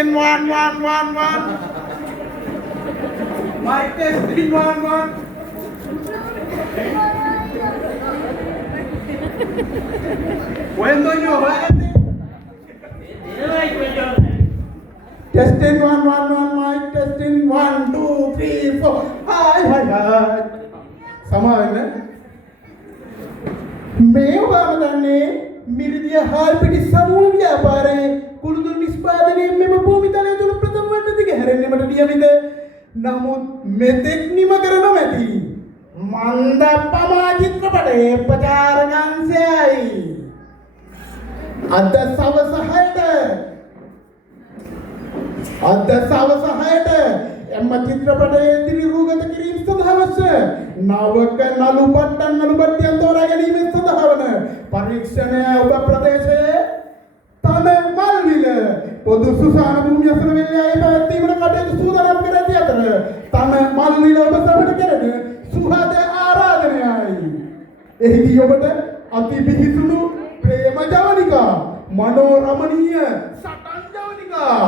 testing 1 1 1 1. Mic testing 1 1. Cuento yo, váyate. Testing 1 1 1 mic testing 1 2 3 4. Hi hi hi. සමාවෙන්න. මේ ඔබම දන්නේ මිරිදිය හාල් පිටි සමූහ ව්‍යාපාරයේ කුළුදුරු නිෂ්පාදනයේ මෙම භූමිතලය තුල ප්‍රථම වන දිග හැරෙන්නට නියමිත. නමුත් මෙතෙක් නිම කර නොමැති මන්ද පමා චිත්‍රපටයේ ප්‍රචාරකංශයයි අද සවස 6ට එම චිත්‍රපටයේ දිරිරුගත කිරීම සඳහා අවශ්‍ය නවක නළු බට්ටියන් තෝරා ගැනීම සඳහා වන පරීක්ෂණය ඔබ ප්‍රදේශයේ තම මල්විල පොදු සුසාන භූමිය අසල වෙල්යාවේ පැවැත්වීමට කටයුතු සූදානම් කර ඇති අතර තම මල්විල ඔබ සමට කෙරෙන සුහද ආරාධනයයි. එහිදී ඔබට අති පිහිසුණු ප්‍රේම ජවනිකා මනෝරමණීය සටන් ජවනිකා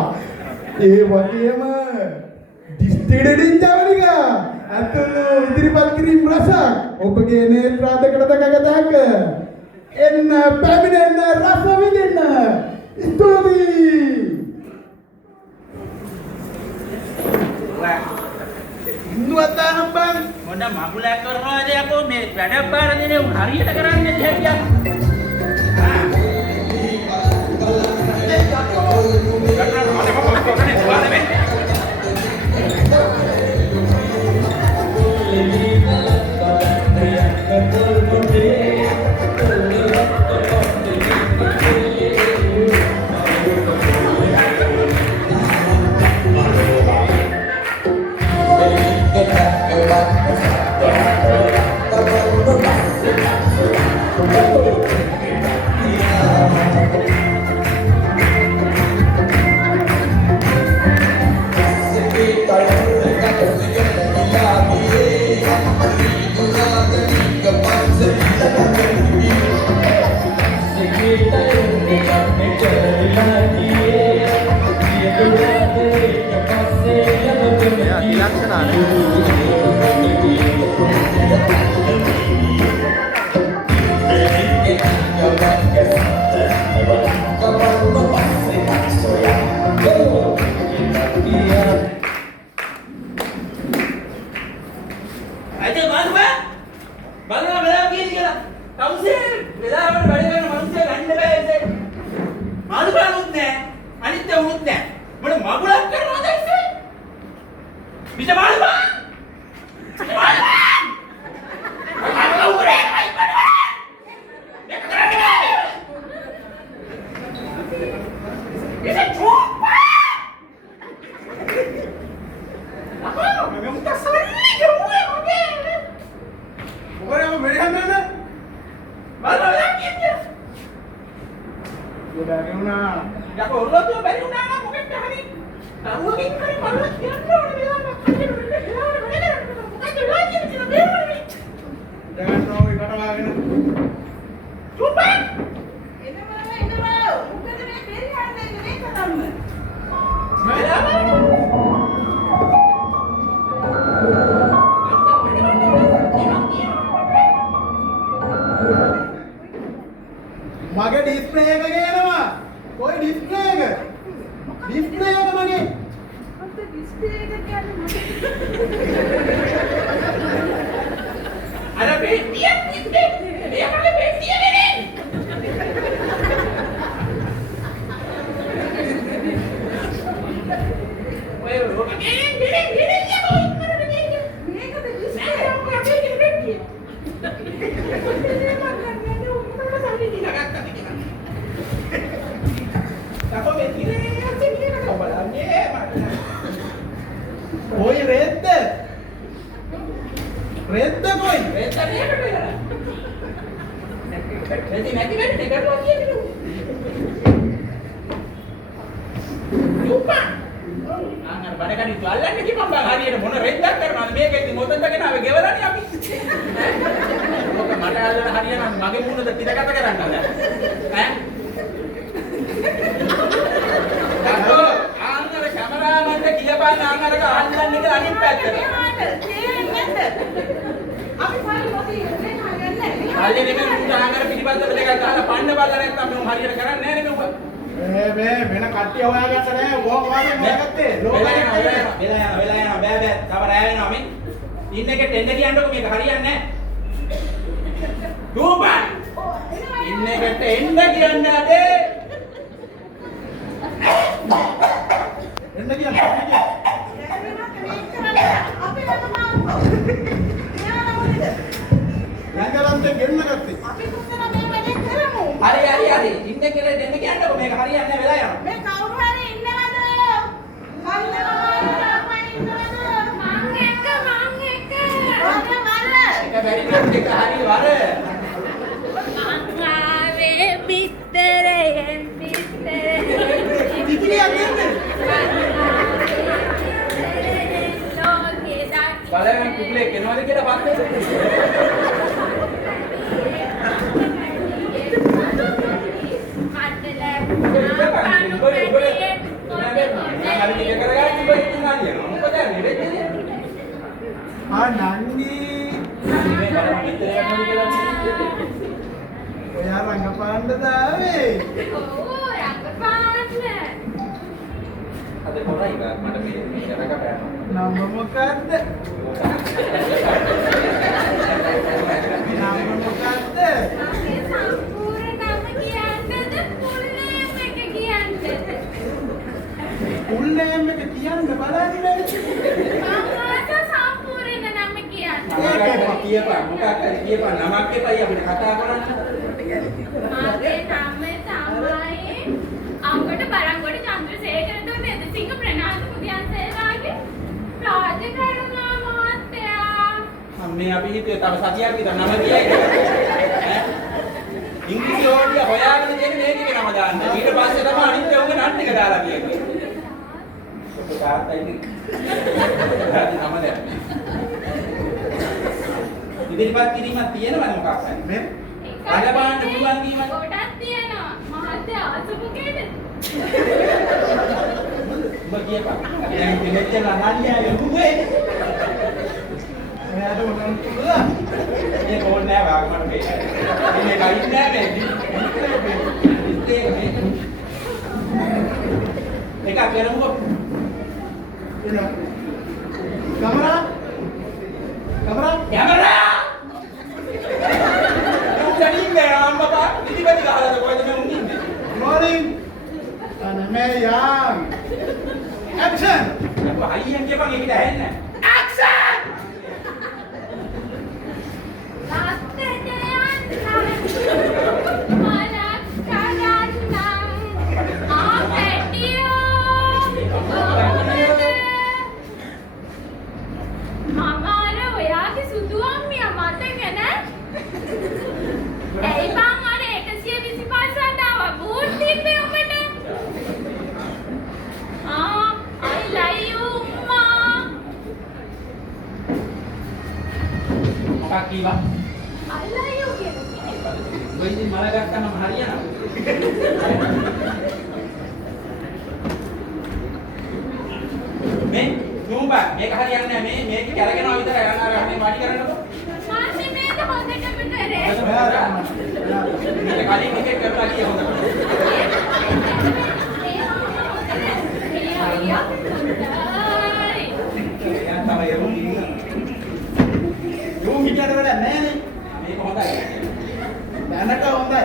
ඒ වගේම ඩිස්ටිඩින් ජවනිකා අතුළු ඉදිරිපත් කිරීම රසක් ඔබගේ නේත්‍රාදකට දකගත හැක. එන්න පැමිණෙන්න රස විඳින්න. ස්තුතියි. ඉන්දුවත්තා හම්බන් මොන මගුලක් කරනවාද යකෝ මේ වැඩ බාර දෙනේ උන් හරියට කරන්නේ හැටියක්. මගේ ඩිස්ප්ලේ එක ගේනවා. කොයි ඩිස්ප්ලේ එක? ඩිස්ප්ලේ එක මගේ. අපිට ඩිස්ප්ලේ එක කියන්නේ මොකක්ද? අර පෙට්ටිය ඩිස්ප්ලේ. මේකගේ පෙට්ටිය නේ. ඔය රෝග ගෙලින් යකෝ ඉක්මනට ගෙලින්. මේකද ඩිස්ප්ලේ එක අපේ පෙට්ටිය. Oi, rete. Rete koi. Rete නේ කරලා. නැති වෙන්නේ කරලා කියන්නේ. යුප්පා. අන්න බඩකඩි තුල්ලන්නේ කිපම් බං හරියට මොන රෙද්දක් කරනවද මේක ඉතින් මොතෙන්ද ගෙනාවේ ගෙවලානේ අපි. ඔක මට අල්ලන හරියනම් මගේ මුණද තිරගත කරන්නද? ඈ? අන්න අපි පරි මොකද ඉන්නේ හරියන්නේ කල්ලේ නෙමෙයි උන්ට ආගර පිළිබඳව දෙකක් ගහලා පන්න බලලා නැත්නම් මම හරියට කරන්නේ නැහැ නේ මම. මේ වෙන කට්ටිය හොයාගත්ත නෑ ඕක වගේ හොයාගත්තේ වෙලා යනවා බෑ තව රෑ වෙනවා මේ. ඉන්න එකට එන්න කියන්නකො මේක හරියන්නේ නැහැ. දුබන් ඉන්න එකට එන්න කියන්න අඩේ. එන්න කියන්නේ අපි වතමාරු රංගලන්තේ ගෙන්න ගත්තේ අපි කුත්තර මේ වැඩේ කරමු හරි ඉන්න එකට එන්න කියන්නකො මේක හරියන්නේ නැහැ වෙලා යනවා. මේ කවුරු හරි ඉන්නවද මං එක්ක එක බැරි නම් දෙක හරි වර. ආවේ පිටරයෙන් ඉතිරියක් දෙන්නේ බලන්න කුකුලේ කෙනවද කියලා පස්සේ. නංගි ඔයා රංගපාන්න දාවේ අද කොරයි මට මේ කරක බෑන. නම මොකද්ද නම මොකද්ද ෆුල් නේම් එක කියන්න බලන්න කියපන් මොකක් හරි කියපන් නමක් එපයි අපිට කතා කරන්න. මාගේ නම තමයි අංගොඩ බරංගොඩ චන්ද්‍රසේකර දුන්නේ සිංහ ප්‍රනාන්දු මුදියන්සේලාගේ රාජකරුණා මහත්තයා. අම්මේ අපි හිතුවේ තව සතියක් විතර නම කියයි කියලා. ඉංග්‍රීසි ඕඩිය හොයාගෙන තියෙන මේකේ නම දාන්න. ඊට පස්සේ තමයි අනිත් උන්ගේ නන් ටික දාලා කියන්නේ. ඔක තාත්තයි නම දැන්. ඉදිරිපත් කිරීමක් තියෙනවද මොකක් හරි? මේ බලපාන්න පුළුවන් කීමක් ගොඩක් තියෙනවා මහත්තයා අසුබුකේද ඔබ කියපන්. දැන් මෙච්චර අහන්නේ නුඹේ. ඔයාට මොනවද පුළුවන් මේක ඕනේ නෑ වාග් මට මේක. මේක අයින් නෑ මේ. එකක් කරමුකෝ. එනවා කැමරා කැමරා උඩින්නේ අම්මපා ඉතිපෙදි ගහලාද කොහෙද මේ උන් ඉන්නේ. rolling and may young action ඔබ හයියෙන් කියපන් ඒකට ඇහෙන්නේ නැහැ. ඇක්ෂන්. මොකක් කීවා? ඔය ඉතින් මල ගත්තම හරියනවා. මේ නුඹා මේක හරියන්නේ නැහැ. මේක කරගෙනවා විතරයි. අර මේ වැඩි කරන්නකො. මාන්නේ මේක හොඳටම කරේ. මේක කලින් එකේ කරලා ගියේ හොඳට. තමයි රුම් ඉන්න. රුම් හිටියට වැඩක් නැහැ නේ. මේක හොඳයි. දැනට හොඳයි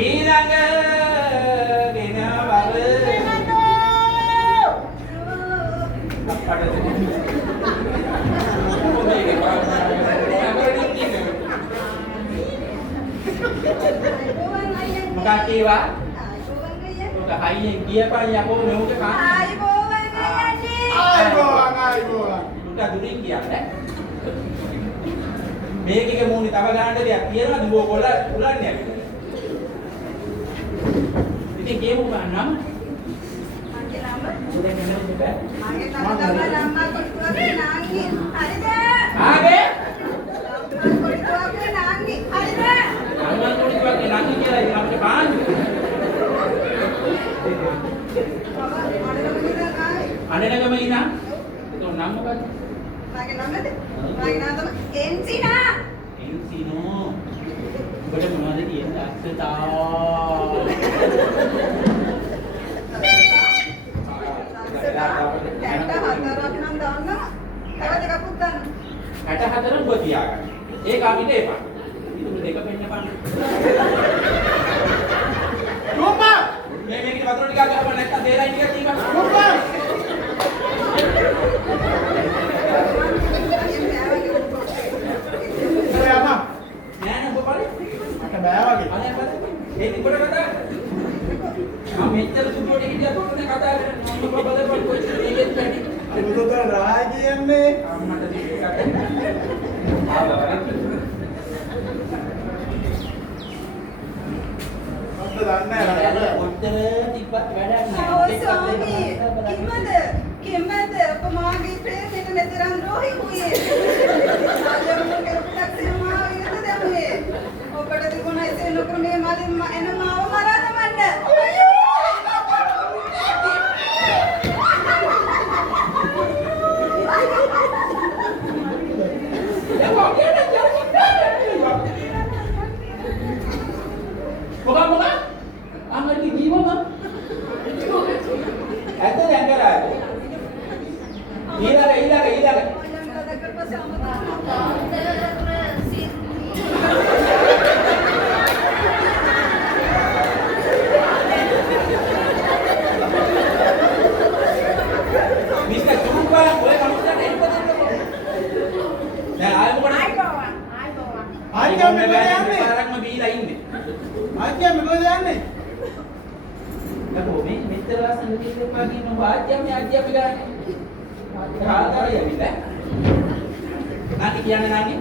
ඊළඟ ගෙන මොකක් කීවා? ඔක හයියෙන් කියපන් යකෝ මෙහෙට කන්න. ආයිබෝවන් දුක දුරින් කියන්නේ. මේකේ මූණේ තව ගන්න දෙයක් තියෙනවද? දුව කොල්ල උලන්නේ අපිට. ඉතින් ගේමු ගන්නම්. මගේ නම උදේ කෙනෙක් බෑ. මගේ නම තමයි නම්මා කොටුවගේ නාංගි. හරිද? ආගේ කොටුවගේ නාංගි. හරිද? අම්මා කොටුවගේ නාංගි කියලා ඉතින් අපිට පාන්නේ. මම අඬනගම ඉනා. ඒක නම් මොකද්ද? මගේ නමද? මගේ නම තමයි එන්සිනා. එන්සිනෝ. ඔබට මොනවද කියන්නේ? අක්ෂතා. දැන්ට හතරක් නම් දාන්න. තව දෙකක් උත් දාන්න. 64 ඔබ තියාගන්න. ඒක අපිට එපා. ඉතින් දෙක පෙන්නපන්. රූපා මේකේ වතුර ටිකක් ගහපන් නැත්නම් දේරයි ටිකක් දීපන්. රූපා ඔය අම්මා නෑ නෑ ඔබ බලන්න. මට බෑ වගේ. අනේ බලන්න. ඒක කොට කතා. මම මෙච්චර සුදුවට හිටියත් ඔතන කතා කරන්නේ මම බලපන් කොච්චර මේකෙත් පැටි. බුදුත රාජ කියන්නේ අම්මට දෙකක්. ආවරක්. මට දන්නේ නැහැ කොච්චර තිබ්බත් වැඩක් නෑ. ඔය ස්වාමී කිම්මද අපමාගේ ප්‍රේතෙට නැතරන් රෝහි කුයේ. ආජම්ම කරපුටක් සිනමා යුද දැමුවේ. ඔබට තිබුණ එසේ නොකර මේ මලින් එන මාව මරා දමන්න. මොකක් අම්මට කිව්වම ඇත්ත දැන් කරාද ඊළඟ ආජම් කතා කරපස් අමතක මිස්ටර් චුම්බාලා ඔය කනුස්සට එන්න දෙන්න දැන් ආයෙ මොකද ආච්චා මෙතන යන්නේ පාරක්ම බීලා ඉන්නේ ආච්චා මෙතන යන්නේ ලකෝ මේ මෙච්චර ලස්සන දෙයක් වගේ නෝ ආච්චා මේ ආච්චා අපි ගන්න ආදාය යන්නේ නැති කියන්නේ නැන්නේ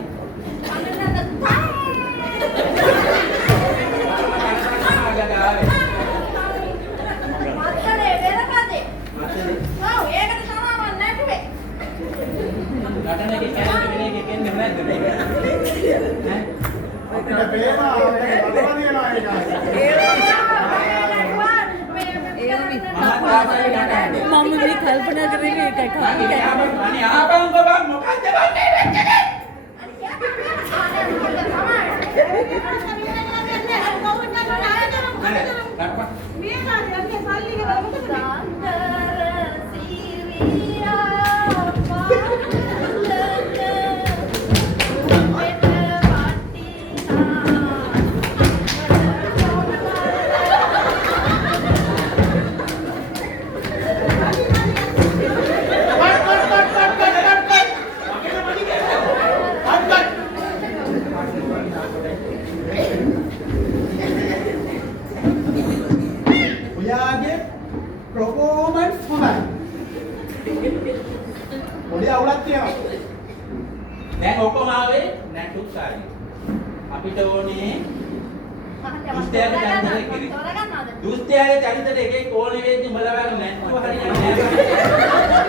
නටනගේ කැරේ වෙන එකේ කියන්නේ නැද්ද මේක ඈ අපිට පේනවා අපිට බලවදිනවා ඒක මම මේ කල්පනා කරේ ඒකයි අනේ ආපහු ගමන් මොකද්ද වන්නේ වෙච්චේ ඔයාගේ performance හොඳයි. පොඩි අවුලක් තියෙනවා. දැන් ඔක්කොම ආවේ නැටුක් සාරි අපිට ඕනේ දුස්තයාගේ චරිතේ කිරි දුස්තයාගේ චරිතේ එකේ ඕනේ වෙද්දි උඹලා වගේ නැට්ටුව හරියන්නේ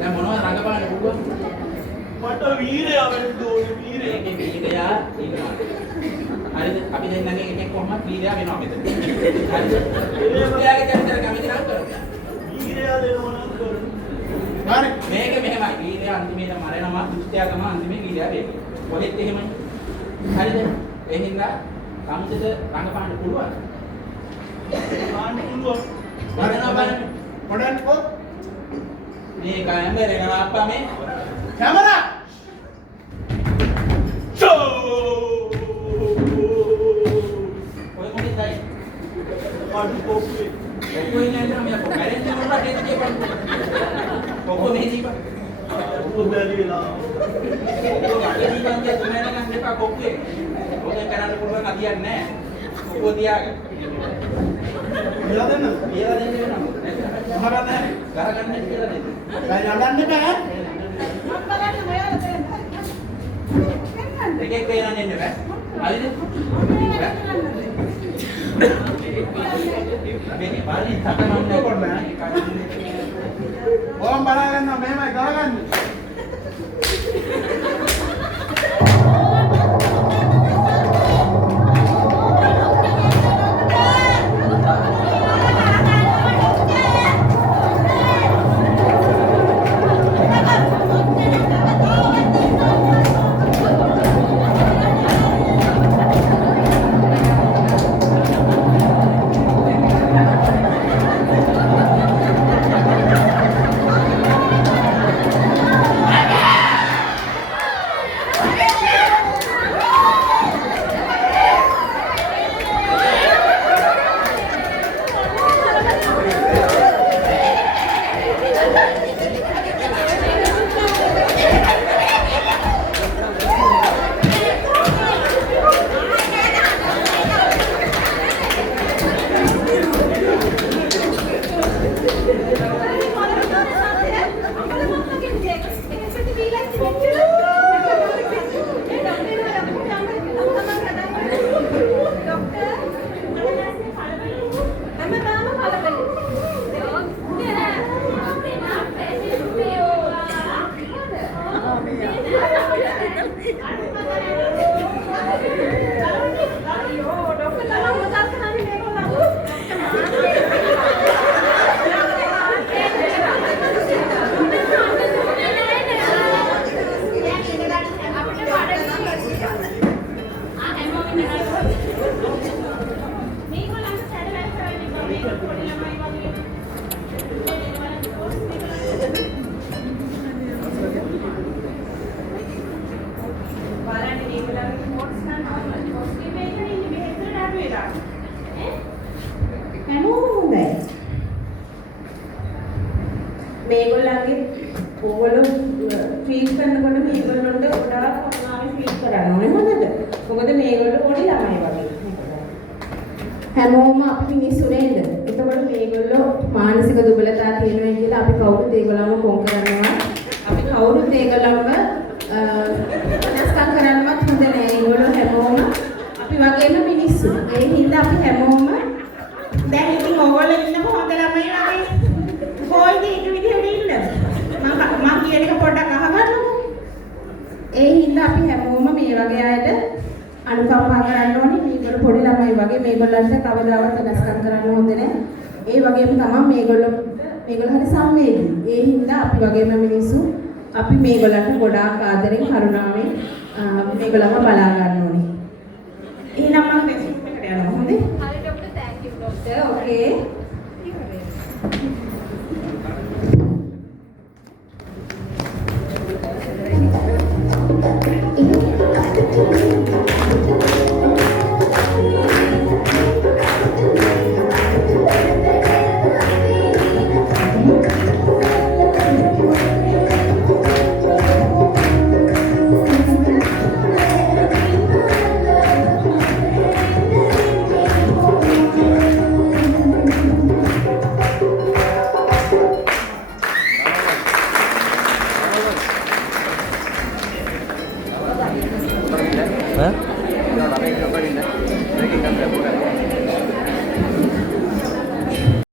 දැන් මොනවද රඟපාන්න පුළුවන් මට වීරයා වෙන්න ඕනේ වීරයා. මේකේ වීරයා ඉන්නවා හරිද අපි දෙන්නගෙන් එකෙක් කොහොමද වීරයා වෙනවා මෙතන හරිද දුස්තයාගේ චරිතය කැමති නම් කරමු වීරයා දෙනවා නම් කරමු. හරි. මේක මෙහෙමයි වීරයා අන්තිමේට මරනවා දුස්තයා තමයි අන්තිමේ වීරයා වෙන්නේ කොහෙත් එහෙමයි හරිද ඒ හින්දා සමුදේට රඟපාන්න පුළුවන් ආන්න පුළුවන්. බලනවා බලන්න පොඩන්කෝ මේ කැමරේ එනවා අප්පා මේ කැමරා ඔය මොකේදයි අඩු කොප්පේ ඔක්කොම ඉන්නේ නැහැ මම කොහරෙන්ද මොකක්ද දෙන්නේ බලන්න ඔක්කොම මේ දීපන් ඔබ බැරිලා ඔය අඩේ මංජා තුනන ගන්න එපා කොක්කේ. ඔය කරන්න පුළුවන් අදියක් නැහැ. කොක්කුව තියාගන්න. කියලා දෙන්න. කියලා දෙන්න වෙනවා. මහරත් නැහැ. ගහගන්න කියලා දෙන්න. දැන් යන්නන්න බෑ. මම බලන්න මෙයාලා දෙන්න. එකෙක් වෙනන් එන්න බෑ. හරිද? මේකේ බලන්නේ තකමන්නේ කොරන. ඕම් බලා ගන්නවා මෙහෙමයි ගහගන්න. මේගොල්ලන්ගේ ඕගොල්ලෝ ට්‍රීට් කරනකොට මේගොල්ලන්ට ගොඩාක් කරුණාවෙන් ට්‍රීට් කරන්න ඕනේ හොඳද? මොකද මේගොල්ලෝ පොඩි ළමයි වගේ. හැමෝම අපි මිනිස්සු නේද? එතකොට මේගොල්ලෝ මානසික දුබලතා තියෙනවා කියලා අපි කවුරුත් ඒගොල්ලන්ව කොම් කරනවා. අපි කවුරුත් ඒගොල්ලන්ව වෙනස්කම් කරන්නවත් හොඳ නෑ. ඒගොල්ලෝ හැමෝම අපි වගේම මිනිස්සු. ඒ හින්දා අපි හැමෝම දැන් ඉතින් ඕගොල්ලෝ ඉන්නකො හොඳ ළමයි වගේ කොයිද ඒක විදිහට ඉන්න මම කියන එක පොඩ්ඩක් අහගන්නකෝ. ඒ හින්දා අපි හැමෝම මේ වගේ අයට අනුකම්පා කරන්න ඕනේ. මේගොල්ලෝ පොඩි ළමයි වගේ මේගොල්ලන්ට කවදාවත් වෙනස්කම් කරන්න හොඳ නැහැ. ඒ වගේම තමයි මේගොල්ලෝ හරි සංවේදී. ඒ හින්දා අපි වගේම මිනිස්සු අපි මේගොල්ලන්ට ගොඩාක් ආදරෙන් කරුණාවෙන් මේගොල්ලන්ව බලා ගන්න ඕනේ. එහෙනම් මම ටෙස්ට් එකට යනවා. හොඳේ? හරි doctor thank you doctor. Okay.